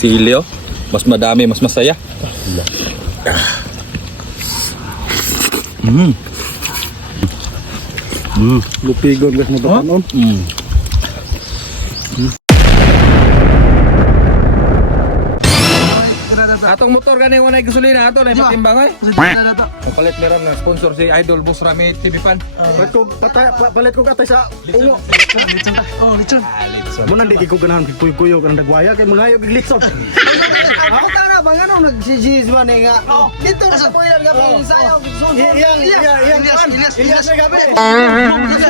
sili oh. Mas madami, mas masaya. Lupigon guys mo tanon. Atong motor gani wala gasolina ato na patimbang ay. Papalit meron na sponsor si Idol Boss Rami TV Fan. Palit ko katay sa ungo. Litson ta. Oh, litson. Mo nang di ko ganahan kuy-kuyo kan dagwaya kay mga ayog litson. Ako tara bang ano nagsijis ba ni nga. Dito sa puyan nga pang sayaw. Ilyas na gabi.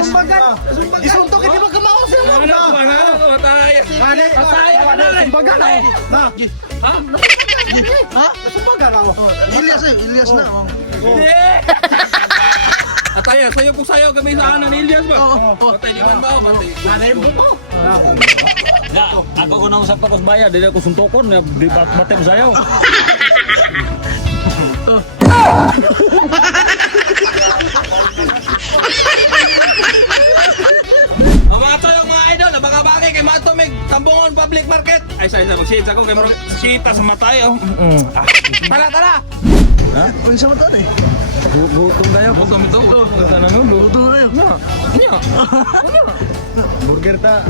Sumbagan. Isuntok hindi ba kamaos yung Ano tayo? Sumbagan na. Ha? Sumbagan ako. Ilyas na. Ataya, sayo po sayo kami sa anan ni Ilyas ba? Patay di man ba? Patay. Nanay mo to. Ako ko nang sa patos bayad, dili ako suntokon, di bate mo sayaw. Mga toyo mga idol, nabaka-baki kay Mato Meg Tambungon Public Market. Ay sa mag-shades ako kay Mark. Shita sa mata yo. Tara. Unsa man to eh? Gutom kayo. Butom ito. Sana mo. Buto na yun. Nya. Burger ta.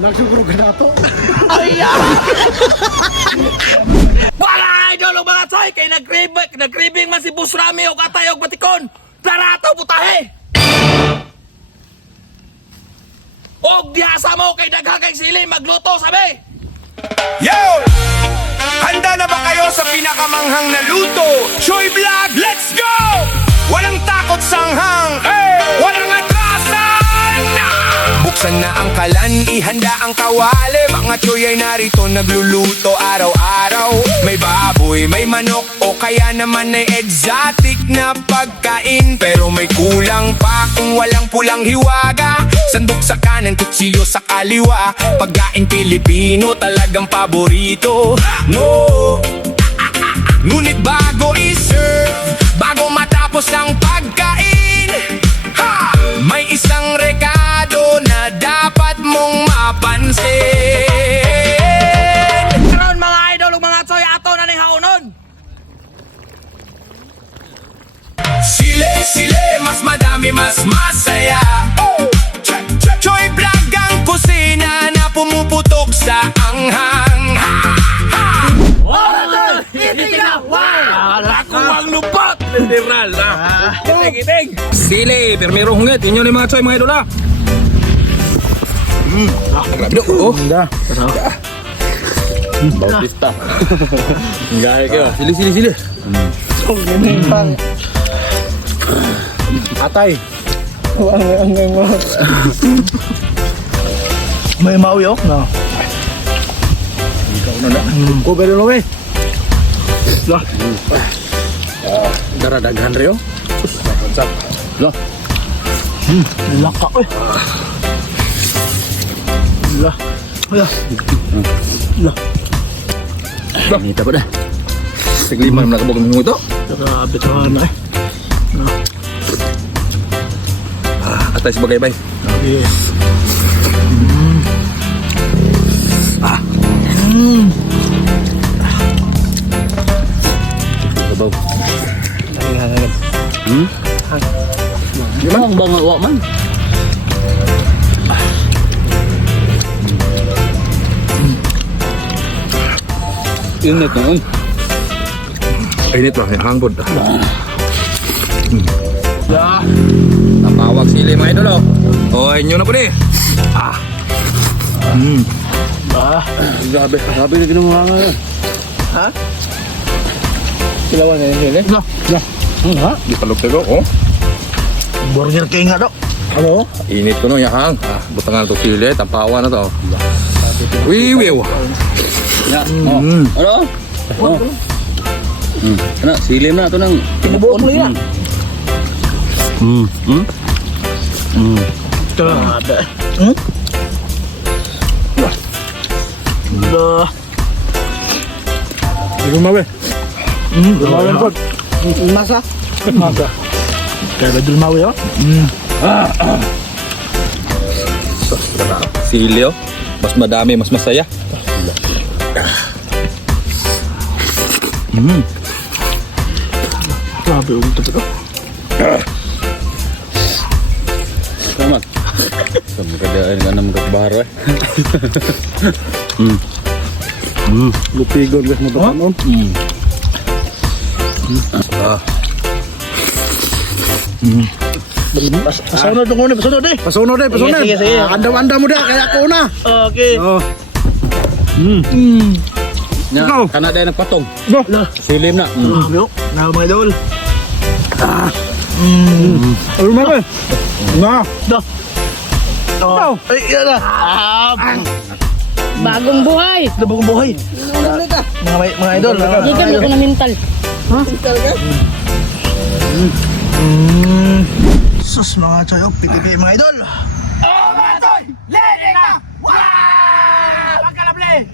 Nagsugro ka na to. Wala idol o mga toy kay nag-craving man si Boss Rami o katay og batikon. Tara to putahe. Og diasa mo kay daghan kay sili magluto sabi. Yo! Handa na ba kayo sa pinakamanghang na luto? Choy Vlog, let's go! Walang takot sanghang, walang atrasan! Buksan na ang kalan, ihanda ang kawali. Mga choy ay narito nagluluto araw-araw. May baboy, may manok o kaya naman ay exotic na pagkain. Pero may kulang pa kung walang pulang hiwaga. Sandok sa kanan, kutsilyo sa kaliwa. Pagkain Pilipino talagang paborito. No! Ngunit bago i-serve, bago matapos ang pagkain, ha! May isang rekado na dapat mong mapansin. Karon mga idol ug mga toy ato na ning haunon. Sile, mas madami, mas masaya. Choy Vlog ang kusina na pumuputok sa anghang. Ako ang lupot! Literal na! Kiting! Sili! Permero hungit! Inyo ni mga choy mga idol ha! Grabe do! Oh! Bautista. Gahe ka. Sili! Atay. May mawi oh. No. Ko pero no we. Lah. Dara daghan reo. Sap. Lo. Laka eh. Lah. Lah. Lah. Kita pa dah. Siglima na nakabog ng ito. Grabe to na eh. Atay si bagay bay. Okay. Sabaw. Gimana bang awak man? Init na on. Init lang yung hangkod. Ya. Napawag sili mga idol oh. Oh, inyo na po di. Grabe na ginawa nga. Ha? Kilawan na yun eh. Lah. Ha? Di palog tego oh. Burger king nga do. Ano? Init ko no yakang. Butangan to sili, tampawa na to. Wiwiw. Ya. Ano? Ano? Silim na ito ng Tinubuon mo yan. Grabe. Dah. Lumawi. Lumawi po. Masa? Masa. Kaya ba lumawi oh? Sili oh. Mas madami, mas masaya. Grabe ulit ito pero. Selamat. Kamu kadaan ka na magkakbahar eh. Lupigon guys mo to kanon. Pasunod nung una, pasunod eh. Pasunod eh, pasunod. Sige, sige. Andam-andam mo dia, kaya ako na. Okay. Oh. Nya, Ikaw. kana day nagpatong. Go. Silim na. Yo, na mga idol. Ano ba? Na. Do. Oh. Ay, yan na. Bagong buhay. Dabong buhay. Mga idol. Gikan ko na mental. Sus, mga choy, oh, pipipi mga idol. Lele na! Wow! Pagkalabli!